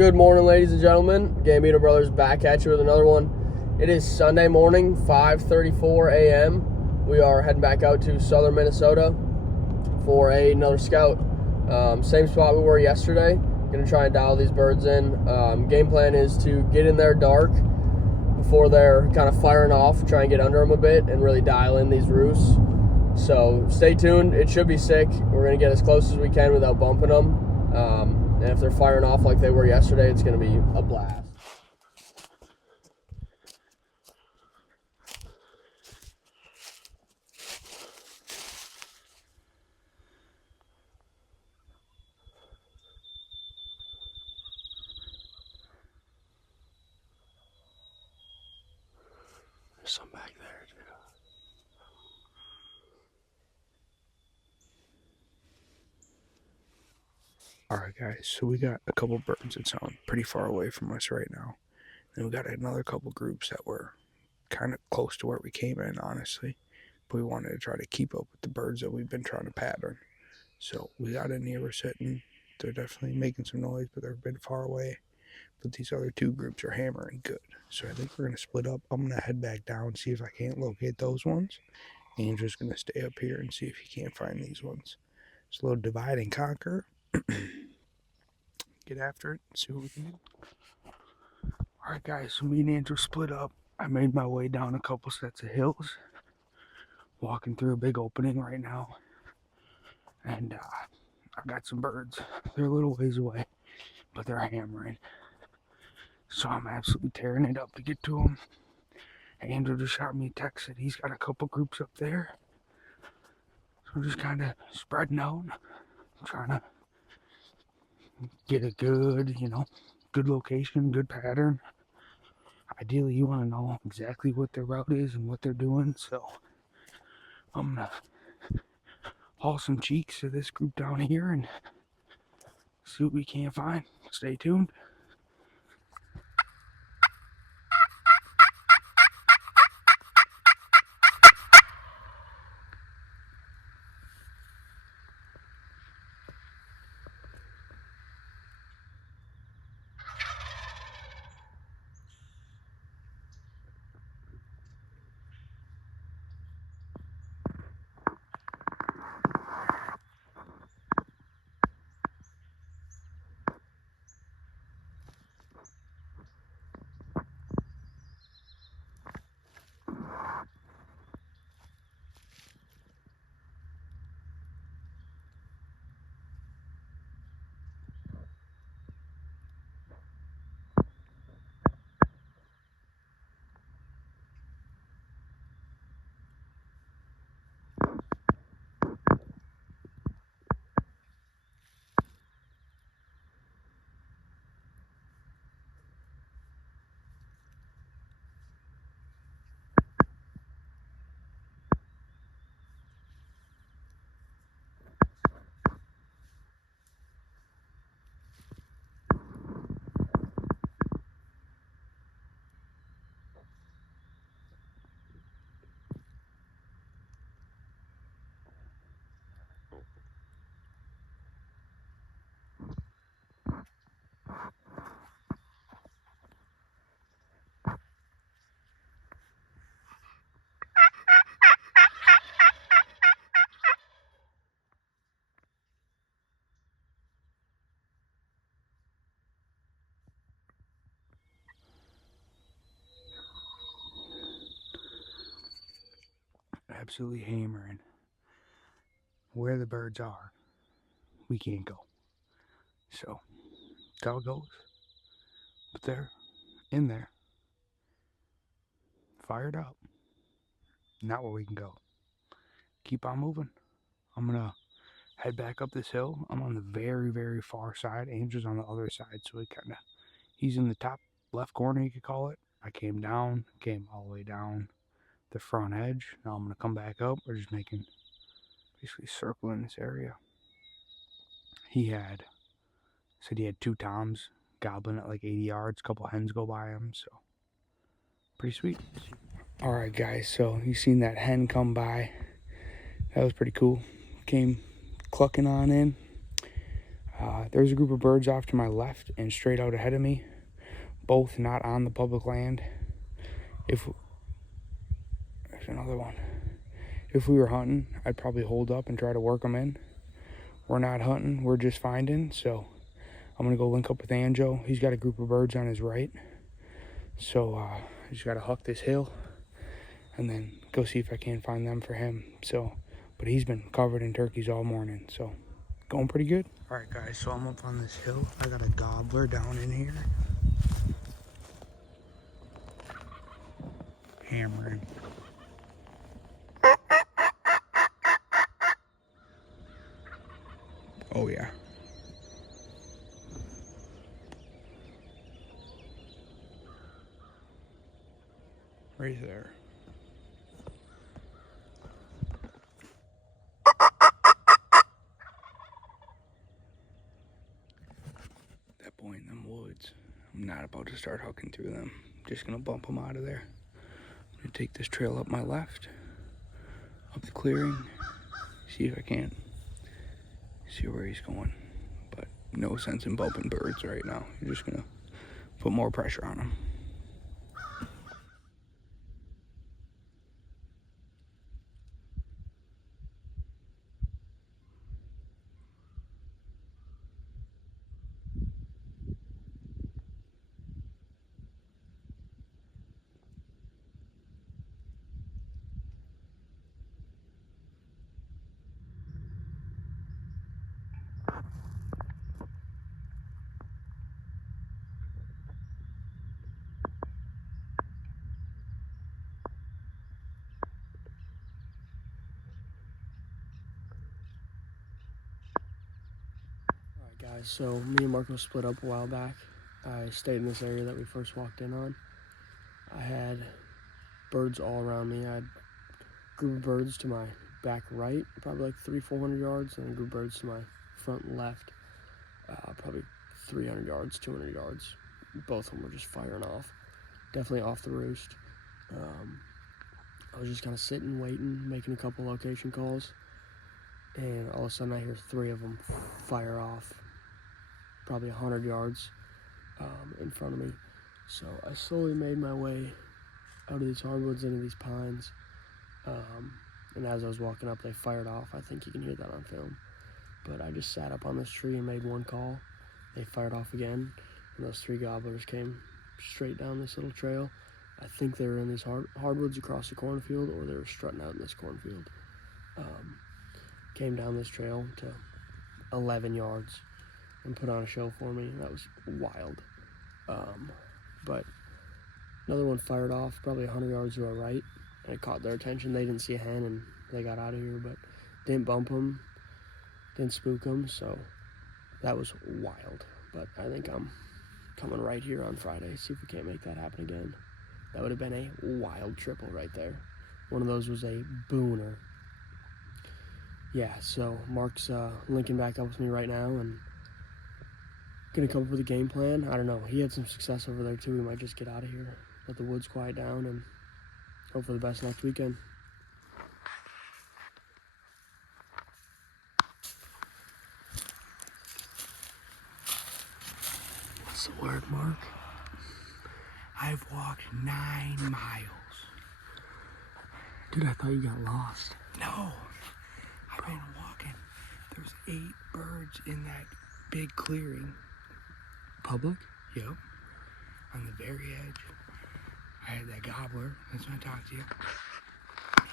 Good morning, ladies and gentlemen. Gambino Brothers back at you with another one. It is Sunday morning, 5:34 a.m. We are heading back out to southern Minnesota for another scout. Same spot we were yesterday. Going to try and dial these birds in. Game plan is to get in there dark before they're kind of firing off, try and get under them a bit and really dial in these roosts. So stay tuned. It should be sick. We're going to get as close as we can without bumping them. And if they're firing off like they were yesterday, it's going to be a blast. There's some back there, too. Alright guys, so we got a couple birds that sound pretty far away from us right now. Then we got another couple groups that were kind of close to where we came in, honestly. But we wanted to try to keep up with the birds that we've been trying to pattern. So we got in here, we're sitting. They're definitely making some noise, but they're a bit far away. But these other two groups are hammering good. So I think we're going to split up. I'm going to head back down, see if I can't locate those ones. Andrew's going to stay up here and see if he can't find these ones. It's a little divide and conquer. Get after it, see what we can do. Alright guys, so me and Andrew split up. I made my way down a couple sets of hills. Walking through a big opening right now. And I've got some birds. They're a little ways away, but they're hammering. So I'm absolutely tearing it up to get to them. Andrew just shot me a text that he's got a couple groups up there. So I'm just kind of spreading out, trying to get a good, good location, good pattern. Ideally, you want to know exactly what their route is and what they're doing. So I'm going to haul some cheeks to this group down here and see what we can find. Stay tuned. Absolutely hammering. Where the birds are, we can't go. So, that's how it goes. But they're in there. Fired up. Not where we can go. Keep on moving. I'm going to head back up this hill. I'm on the very, very far side. Andrew's on the other side, so he's in the top left corner, you could call it. I came all the way down the front edge. Now I'm going to come back up. We're just basically circling this area. He said he had two toms gobbling at like 80 yards. A couple hens go by him, so pretty sweet. Alright guys, so you seen that hen come by. That was pretty cool. Came clucking on in. There's a group of birds off to my left and straight out ahead of me, both not on the public land. There's another one. If we were hunting, I'd probably hold up and try to work them in. We're not hunting, we're just finding, so I'm gonna go link up with Anjo. He's got a group of birds on his right. So I just gotta huck this hill and then go see if I can find them for him. So, but he's been covered in turkeys all morning, so going pretty good. All right, guys, so I'm up on this hill. I got a gobbler down in here. Hammering. Oh, yeah. Right there. That boy in them woods. I'm not about to start hooking through them. Just gonna bump him out of there. I'm gonna take this trail up my left, up the clearing, see if I can see where he's going. But no sense in bumping birds right now. You're just gonna put more pressure on them. Alright guys, so me and Marco split up a while back. I stayed in this area that we first walked in on. I had birds all around me. I had a group of birds to my back right, probably like 300-400 yards, and a group of birds to my front left, probably 300 yards, 200 yards. Both of them were just firing off. Definitely off the roost. I was just kind of sitting, waiting, making a couple location calls, and all of a sudden I hear 3 of them fire off, probably 100 yards in front of me. So I slowly made my way out of these hardwoods into these pines, and as I was walking up, they fired off. I think you can hear that on film. But I just sat up on this tree and made one call. They fired off again, and those 3 gobblers came straight down this little trail. I think they were in these hardwoods across the cornfield, or they were strutting out in this cornfield. Came down this trail to 11 yards and put on a show for me. That was wild. But another one fired off probably 100 yards to our right, and it caught their attention. They didn't see a hen, and they got out of here, but didn't bump them, didn't spook them, so that was wild. But I think I'm coming right here on Friday, see if we can't make that happen again. That would have been a wild triple right there. One of those was a booner. Yeah, so Mark's linking back up with me right now and gonna come up with a game plan. I don't know. He had some success over there too. We might just get out of here, let the woods quiet down, and hope for the best next weekend. What's the word, Mark? I've walked 9 miles. Dude, I thought you got lost. No, I've been walking. There's 8 birds in that big clearing. Public? Yep. On the very edge. I had that gobbler. That's when I talked to you.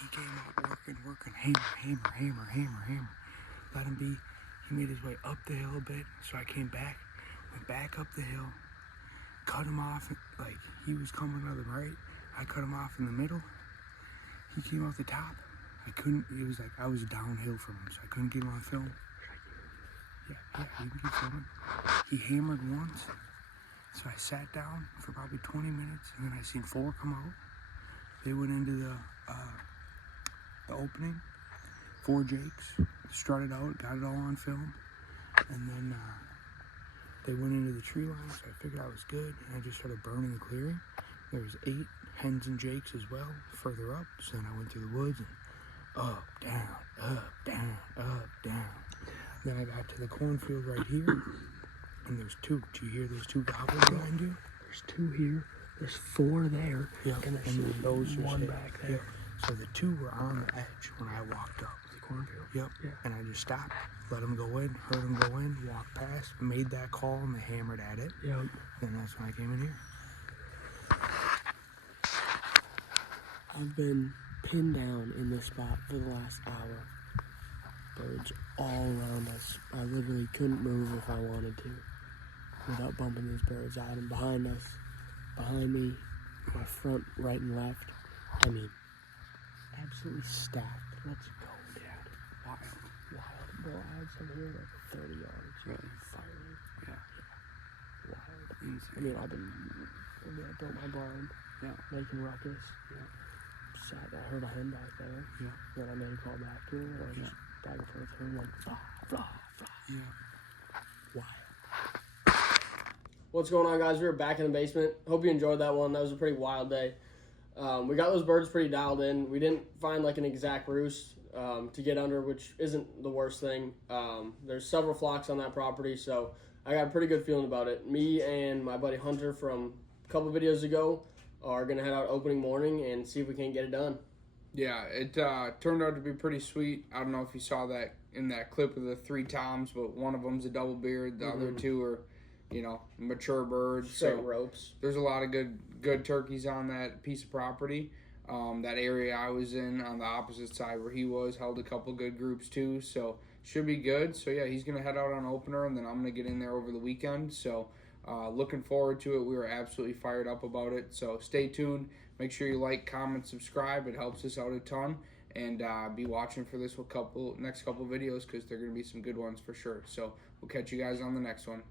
He came out working. Hammer. Let him be. He made his way up the hill a bit. So I came back, went back up the hill, cut him off. Like he was coming on the right. I cut him off in the middle. He came off the top. It was like I was downhill from him, so I couldn't get him on film. Yeah, you can keep filming. He hammered once, so I sat down for probably 20 minutes, and then I seen 4 come out. They went into the opening. 4 jakes, strutted out, got it all on film, and then they went into the tree line, so I figured I was good, and I just started burning the clearing. There was 8 hens and jakes as well, further up, so then I went through the woods, and up, down, up, down, up, down. Then I got to the cornfield right here, and there's two. Do you hear those two gobblers behind you? There's 2 here. There's 4 there. Yeah, And there's then those are one safe. back there. Yeah. So the 2 were on the edge when I walked up. The cornfield. Yep. Yeah. And I just stopped, let them go in, heard them go in, walked past, made that call, and they hammered at it. Yep. Then that's when I came in here. I've been pinned down in this spot for the last hour. Birds all around us. I literally couldn't move if I wanted to without bumping these birds out. And behind us, behind me, my front, right, and left. I mean, absolutely stacked. Let's go, Dad. Wild. Bro, I had some here like 30 yards. Really? Firing. Yeah. Wild. I mean, I built my barn. Yeah. Making ruckus. Yeah. I heard a hen back there. Yeah. Then I made a call back to her. And I just back and forth to her, like, flah. Yeah. Wild. What's going on, guys? We're back in the basement. Hope you enjoyed that one. That was a pretty wild day. We got those birds pretty dialed in. We didn't find like an exact roost to get under, which isn't the worst thing. There's several flocks on that property, so I got a pretty good feeling about it. Me and my buddy Hunter from a couple videos ago are going to head out opening morning and see if we can get it done. Yeah, it turned out to be pretty sweet. I don't know if you saw that in that clip of the 3 toms, but one of them's a double beard. The other 2 are, mature birds. Straight ropes. There's a lot of good turkeys on that piece of property. That area I was in on the opposite side where he was held a couple good groups too, so should be good. So yeah, he's going to head out on opener, and then I'm going to get in there over the weekend. So looking forward to it. We were absolutely fired up about it. So stay tuned. Make sure you like, comment, subscribe. It helps us out a ton. And be watching for this next couple videos because they're going to be some good ones for sure. So we'll catch you guys on the next one.